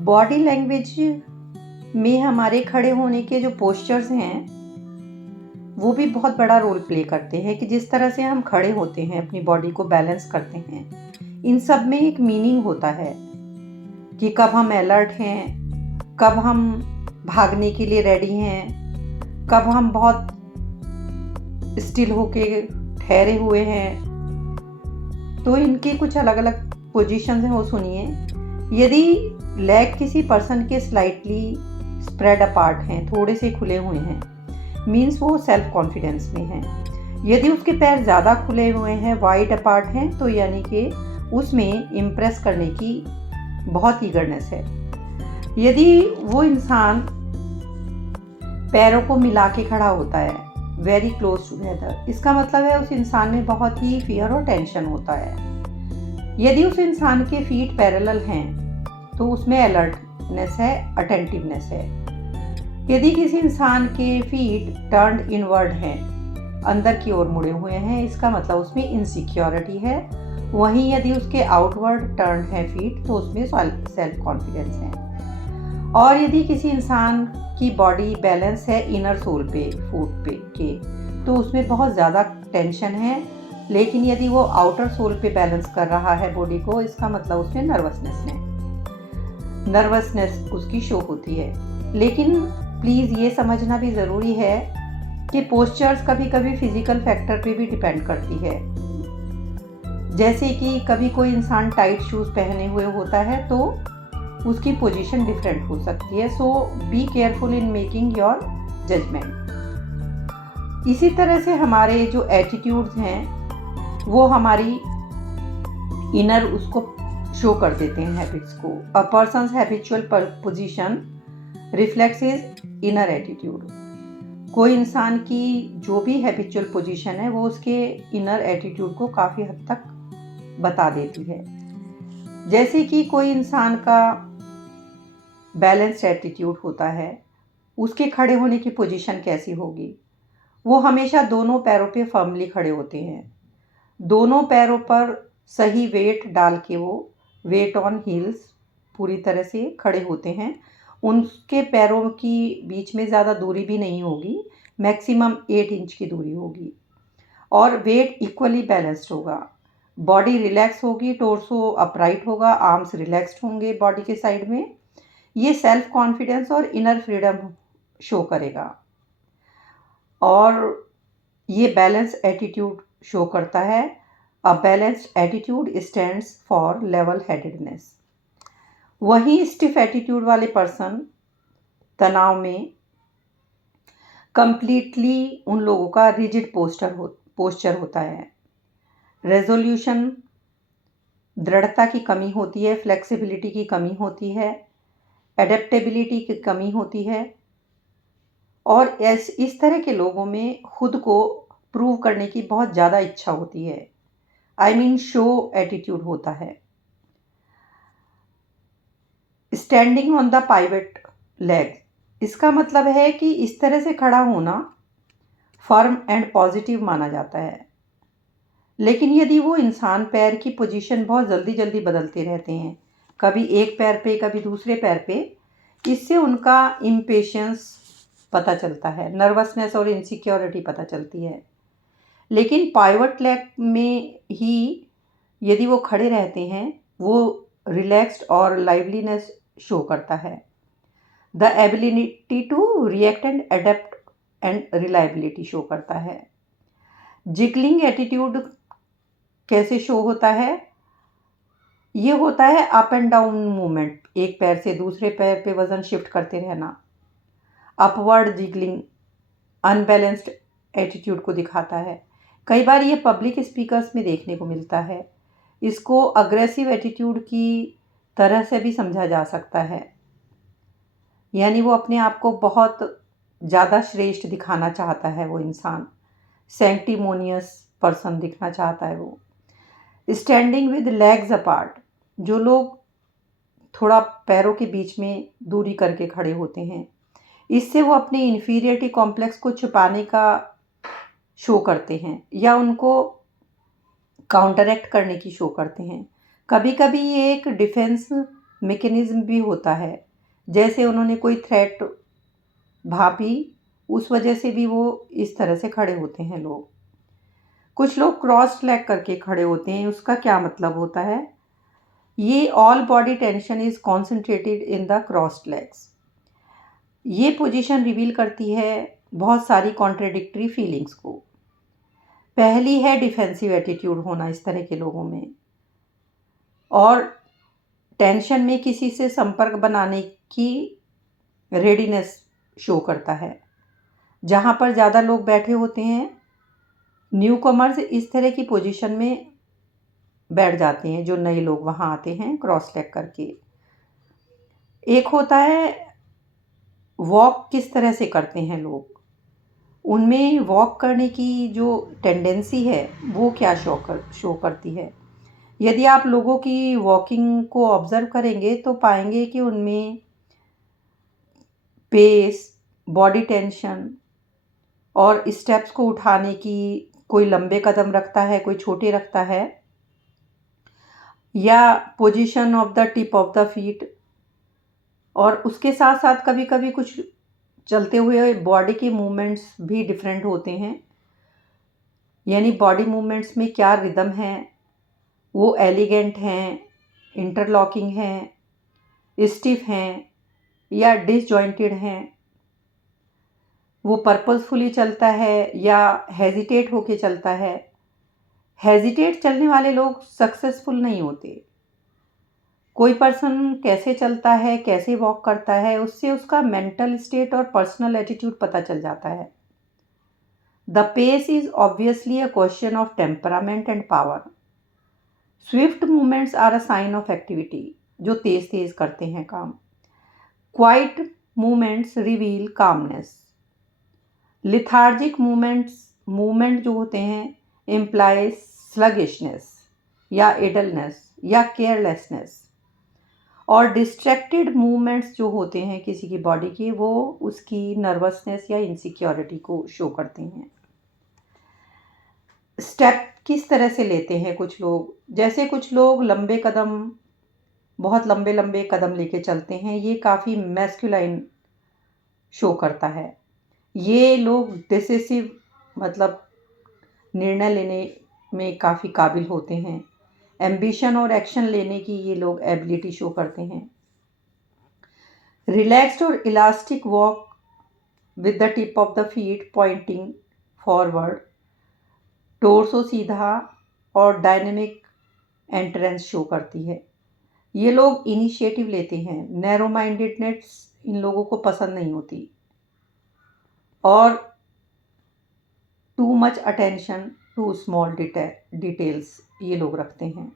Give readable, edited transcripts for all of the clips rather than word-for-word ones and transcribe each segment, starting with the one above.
Body language में हमारे खड़े होने के जो पोस्चर्स हैं वो भी बहुत बड़ा रोल प्ले करते हैं कि जिस तरह से हम खड़े होते हैं, अपनी बॉडी को बैलेंस करते हैं। इन सब में एक मीनिंग होता है कि कब हम अलर्ट हैं, कब हम भागने के लिए रेडी हैं, कब हम बहुत स्टिल होके ठहरे हुए हैं। तो इनके कुछ अलग अलग पोजीशंस हैं, वो सुनिए। यदि लेग किसी पर्सन के स्लाइटली स्प्रेड अपार्ट हैं, थोड़े से खुले हुए हैं, मीन्स वो सेल्फ कॉन्फिडेंस में है। यदि उसके पैर ज़्यादा खुले हुए हैं, वाइड अपार्ट हैं, तो यानी कि उसमें इम्प्रेस करने की बहुत ईगरनेस है। यदि वो इंसान पैरों को मिला के खड़ा होता है, वेरी क्लोज टुगेदर, इसका मतलब है उस इंसान में बहुत ही फियर और टेंशन होता है। यदि उस इंसान के फीट पैरेलल हैं तो उसमें अलर्टनेस है, अटेंटिवनेस है। यदि किसी इंसान के फीट टर्न्ड इनवर्ड हैं, अंदर की ओर मुड़े हुए हैं, इसका मतलब उसमें इनसिक्योरिटी है। वहीं यदि उसके आउटवर्ड टर्न्ड है फीट, तो उसमें सेल्फ कॉन्फिडेंस है। और यदि किसी इंसान की बॉडी बैलेंस है इनर सोल पे, फुट पे के, तो उसमें बहुत ज़्यादा टेंशन है। लेकिन यदि वो आउटर सोल पे बैलेंस कर रहा है बॉडी को, इसका मतलब उसमें नर्वसनेस उसकी शो होती है। लेकिन प्लीज़ ये समझना भी ज़रूरी है कि पोस्चर्स कभी कभी फिजिकल फैक्टर पे भी डिपेंड करती है। जैसे कि कभी कोई इंसान टाइट शूज़ पहने हुए होता है तो उसकी पोजीशन डिफरेंट हो सकती है। So be careful in making your judgement. इसी तरह से हमारे जो एटीट्यूड्स हैं वो हमारी इनर उसको शो कर देते हैं, हैबिट्स को। A person's habitual position reflects his inner attitude. कोई इंसान की जो भी हैबिचुअल पोजीशन है वो उसके इनर एटीट्यूड को काफ़ी हद तक बता देती है। जैसे कि कोई इंसान का बैलेंस्ड एटीट्यूड होता है, उसके खड़े होने की पोजीशन कैसी होगी? वो हमेशा दोनों पैरों पे फर्मली खड़े होते हैं, दोनों पैरों पर सही वेट डाल के वो वेट ऑन हील्स पूरी तरह से खड़े होते हैं। उनके पैरों की बीच में ज़्यादा दूरी भी नहीं होगी, मैक्सिमम 8 इंच की दूरी होगी। और वेट इक्वली बैलेंस्ड होगा, बॉडी रिलैक्स होगी, टोर्सो अपराइट होगा, आर्म्स रिलैक्स्ड होंगे बॉडी के साइड में। ये सेल्फ कॉन्फिडेंस और इनर फ्रीडम शो करेगा। और ये बैलेंस एटीट्यूड शो करता है। A balanced attitude stands for level headedness. वहीं स्टिफ एटीट्यूड वाले पर्सन तनाव में कंप्लीटली उन लोगों का रिजिड पोस्चर होता है। रेजोल्यूशन, दृढ़ता की कमी होती है, फ्लेक्सिबिलिटी की कमी होती है, एडेप्टेबिलिटी की कमी होती है। और इस तरह के लोगों में खुद को प्रूव करने की बहुत ज़्यादा इच्छा होती है। आई मीन शो एटीट्यूड होता है। Standing on the pivot leg, इसका मतलब है कि इस तरह से खड़ा होना फर्म एंड पॉजिटिव माना जाता है। लेकिन यदि वो इंसान पैर की पोजीशन बहुत जल्दी जल्दी बदलते रहते हैं, कभी एक पैर पे कभी दूसरे पैर पे, इससे उनका इम्पेशंस पता चलता है, नर्वसनेस और इनसिक्योरिटी पता चलती है। लेकिन पाइवट लेग में ही यदि वो खड़े रहते हैं, वो रिलैक्स्ड और लाइवलीनेस शो करता है। The ability to react and adapt and reliability show करता है। जिगलिंग एटीट्यूड कैसे शो होता है? ये होता है अप एंड डाउन मूवमेंट, एक पैर से दूसरे पैर पे वजन शिफ्ट करते रहना। अपवर्ड जिगलिंग अनबैलेंस्ड एटीट्यूड को दिखाता है। कई बार ये पब्लिक स्पीकर्स में देखने को मिलता है। इसको अग्रेसिव एटीट्यूड की तरह से भी समझा जा सकता है, यानी वो अपने आप को बहुत ज़्यादा श्रेष्ठ दिखाना चाहता है। वो इंसान सैंक्टिमोनियस पर्सन दिखना चाहता है। वो स्टैंडिंग विद लेग्स अपार्ट, जो लोग थोड़ा पैरों के बीच में दूरी करके खड़े होते हैं, इससे वो अपने इन्फीरियरिटी कॉम्प्लेक्स को छुपाने का शो करते हैं या उनको काउंटरएक्ट करने की शो करते हैं। कभी कभी ये एक डिफेंस मैकेनिज्म भी होता है, जैसे उन्होंने कोई थ्रेट भापी, उस वजह से भी वो इस तरह से खड़े होते हैं लोग। कुछ लोग क्रॉस लेग करके खड़े होते हैं, उसका क्या मतलब होता है? ये all body tension is concentrated in the crossed legs. ये पोजीशन रिवील करती है बहुत सारी कॉन्ट्रेडिक्टरी फीलिंग्स को। पहली है डिफेंसिव एटीट्यूड होना इस तरह के लोगों में, और टेंशन में किसी से संपर्क बनाने की रेडीनेस शो करता है। जहाँ पर ज़्यादा लोग बैठे होते हैं, न्यू कमर्स इस तरह की पोजीशन में बैठ जाते हैं, जो नए लोग वहाँ आते हैं क्रॉस लेग करके। एक होता है वॉक किस तरह से करते हैं लोग, उनमें वॉक करने की जो टेंडेंसी है वो क्या शो करती है। यदि आप लोगों की वॉकिंग को ऑब्ज़र्व करेंगे तो पाएंगे कि उनमें पेस, बॉडी टेंशन और स्टेप्स को उठाने की, कोई लंबे कदम रखता है, कोई छोटे रखता है, या position of the tip of the feet, और उसके साथ साथ कभी कभी कुछ चलते हुए बॉडी के मूवमेंट्स भी डिफरेंट होते हैं। यानी बॉडी मूवमेंट्स में क्या रिदम है, वो एलिगेंट हैं, इंटरलॉकिंग हैं, स्टिफ हैं या डिसजॉइंटेड हैं। वो पर्पसफुली चलता है या हेजिटेट होके चलता है। हेजिटेट चलने वाले लोग सक्सेसफुल नहीं होते। कोई पर्सन कैसे चलता है, कैसे वॉक करता है, उससे उसका मेंटल स्टेट और पर्सनल एटीट्यूड पता चल जाता है। The pace is obviously a question of temperament and power. Swift movements are a sign of activity, जो तेज तेज करते हैं काम। Quiet movements reveal calmness. Lethargic movement जो होते हैं इम्प्लाइज स्लगिशनेस या इडलनेस या केयरलेसनेस। और डिस्ट्रैक्टेड मूवमेंट्स जो होते हैं किसी की बॉडी के, वो उसकी नर्वसनेस या इनसिक्योरिटी को शो करते हैं। स्टेप किस तरह से लेते हैं कुछ लोग, जैसे कुछ लोग लंबे कदम, बहुत लंबे लंबे कदम लेके चलते हैं, ये काफ़ी मैस्कुलाइन शो करता है। ये लोग डिसिसिव, मतलब निर्णय लेने में काफ़ी काबिल होते हैं। एम्बिशन और एक्शन लेने की ये लोग एबिलिटी शो करते हैं। रिलैक्स्ड और elastic walk with the tip of the feet pointing forward, torso सीधा और डायनेमिक एंट्रेंस शो करती है। ये लोग इनिशिएटिव लेते हैं। नैरो माइंडेडनेस इन लोगों को पसंद नहीं होती, और too much attention to small details ये लोग रखते हैं।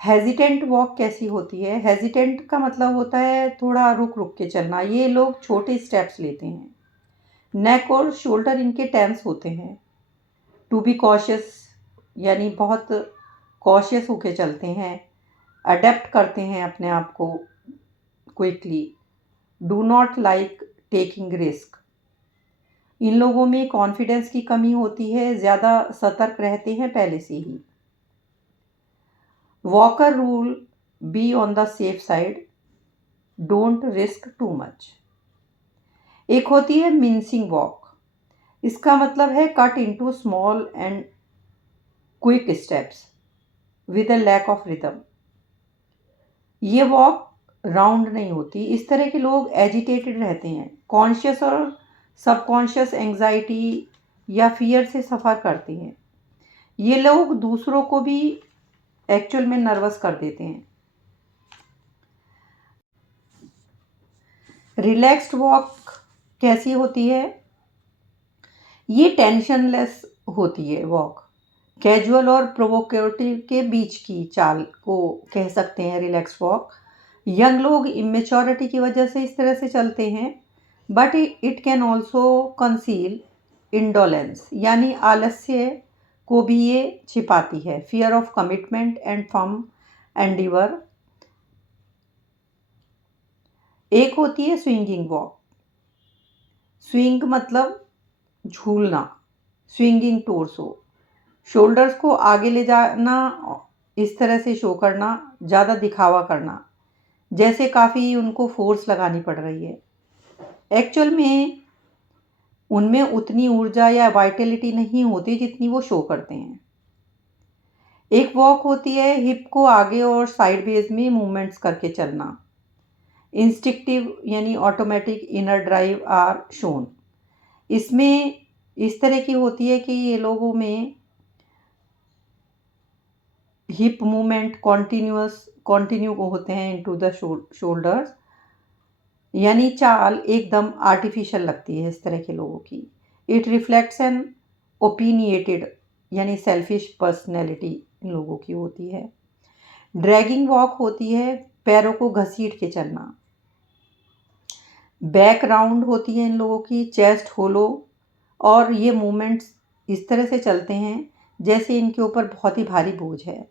हेजिटेंट वॉक कैसी होती है? हेजिटेंट का मतलब होता है थोड़ा रुक रुक के चलना। ये लोग छोटे स्टेप्स लेते हैं। नेक और शोल्डर इनके टेंस होते हैं। टू बी कॉशियस, यानी बहुत कॉशियस होके चलते हैं। अडेप्ट करते हैं अपने आप को quickly. Do not like taking risk. इन लोगों में कॉन्फिडेंस की कमी होती है, ज़्यादा सतर्क रहते हैं पहले से ही। Walker rule, be on the safe side, don't risk too much. एक होती है मिंसिंग वॉक। इसका मतलब है cut into small and quick steps with a lack of rhythm. ये वॉक राउंड नहीं होती। इस तरह के लोग एजिटेटेड रहते हैं, कॉन्शियस और सबकॉन्शियस एंग्जाइटी या फियर से सफ़र करते हैं। ये लोग दूसरों को भी एक्चुअल में नर्वस कर देते हैं। रिलैक्स्ड वॉक कैसी होती है? ये टेंशनलेस होती है वॉक। कैजुअल और प्रोवोकेटिव के बीच की चाल को कह सकते हैं रिलैक्स वॉक। यंग लोग इमेच्योरिटी की वजह से इस तरह से चलते हैं, but it can also conceal indolence, यानी आलस्य को भी ये छिपाती है। Fear of commitment and firm endeavour. एक होती है स्विंगिंग वॉक। स्विंग मतलब झूलना, स्विंगिंग टोर्सो, शोल्डर्स को आगे ले जाना, इस तरह से शो करना, ज़्यादा दिखावा करना। जैसे काफ़ी उनको फोर्स लगानी पड़ रही है। एक्चुअल में उनमें उतनी ऊर्जा या वाइटलिटी नहीं होती जितनी वो शो करते हैं। एक वॉक होती है हिप को आगे और साइड वेज में मूवमेंट्स करके चलना। इंस्टिक्टिव यानी automatic inner drive are shown. इसमें इस तरह की होती है कि ये लोगों में हिप मूवमेंट कॉन्टिन्यू होते हैं इनटू द शोल्डर्स, यानी चाल एकदम आर्टिफिशियल लगती है इस तरह के लोगों की। इट रिफ्लेक्ट्स एन ओपिनिएटेड यानी सेल्फिश पर्सनैलिटी इन लोगों की होती है। ड्रैगिंग वॉक होती है पैरों को घसीट के चलना। बैक राउंड होती है इन लोगों की, चेस्ट होलो, और ये मूवमेंट्स इस तरह से चलते हैं जैसे इनके ऊपर बहुत ही भारी बोझ है,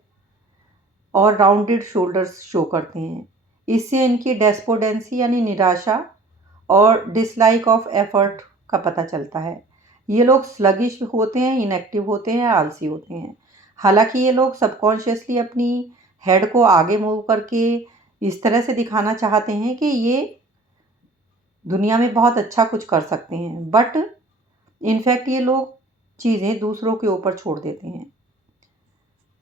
और राउंडेड शोल्डर्स शो करते हैं। इससे इनकी डेस्पोडेंसी यानी निराशा और डिसलाइक ऑफ एफर्ट का पता चलता है। ये लोग स्लगिश होते हैं, इनएक्टिव होते हैं, आलसी होते हैं। हालांकि ये लोग सबकॉन्शियसली अपनी हेड को आगे मूव करके इस तरह से दिखाना चाहते हैं कि ये दुनिया में बहुत अच्छा कुछ कर सकते हैं, बट इनफैक्ट ये लोग चीज़ें दूसरों के ऊपर छोड़ देते हैं।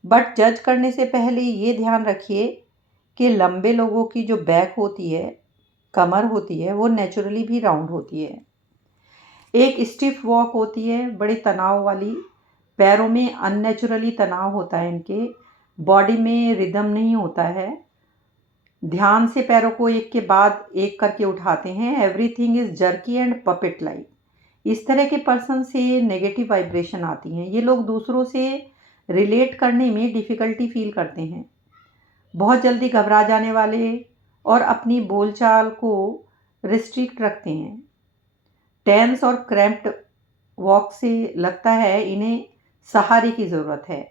बट जज करने से पहले ये ध्यान रखिए कि लंबे लोगों की जो बैक होती है, कमर होती है, वो नेचुरली भी राउंड होती है। एक स्टिफ वॉक होती है बड़े तनाव वाली, पैरों में अननेचुरली तनाव होता है, इनके बॉडी में रिदम नहीं होता है। ध्यान से पैरों को एक के बाद एक करके उठाते हैं। Everything is jerky and puppet like. इस तरह के पर्सन से नेगेटिव वाइब्रेशन आती हैं। ये लोग दूसरों से रिलेट करने में डिफ़िकल्टी फील करते हैं, बहुत जल्दी घबरा जाने वाले, और अपनी बोलचाल को रिस्ट्रिक्ट रखते हैं। टेंस और क्रैम्प्ड वॉक से लगता है इन्हें सहारे की ज़रूरत है,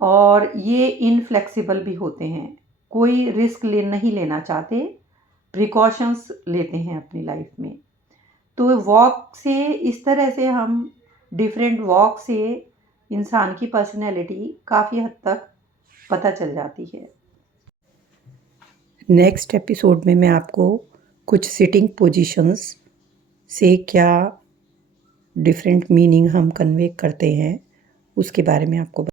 और ये इनफ्लेक्सिबल भी होते हैं, कोई रिस्क नहीं लेना चाहते, प्रिकॉशंस लेते हैं अपनी लाइफ में। तो वॉक से इस तरह से हम डिफरेंट वॉक से इंसान की पर्सनैलिटी काफ़ी हद तक पता चल जाती है। नेक्स्ट एपिसोड में मैं आपको कुछ सिटिंग पोजीशंस से क्या डिफरेंट मीनिंग हम कन्वे करते हैं उसके बारे में आपको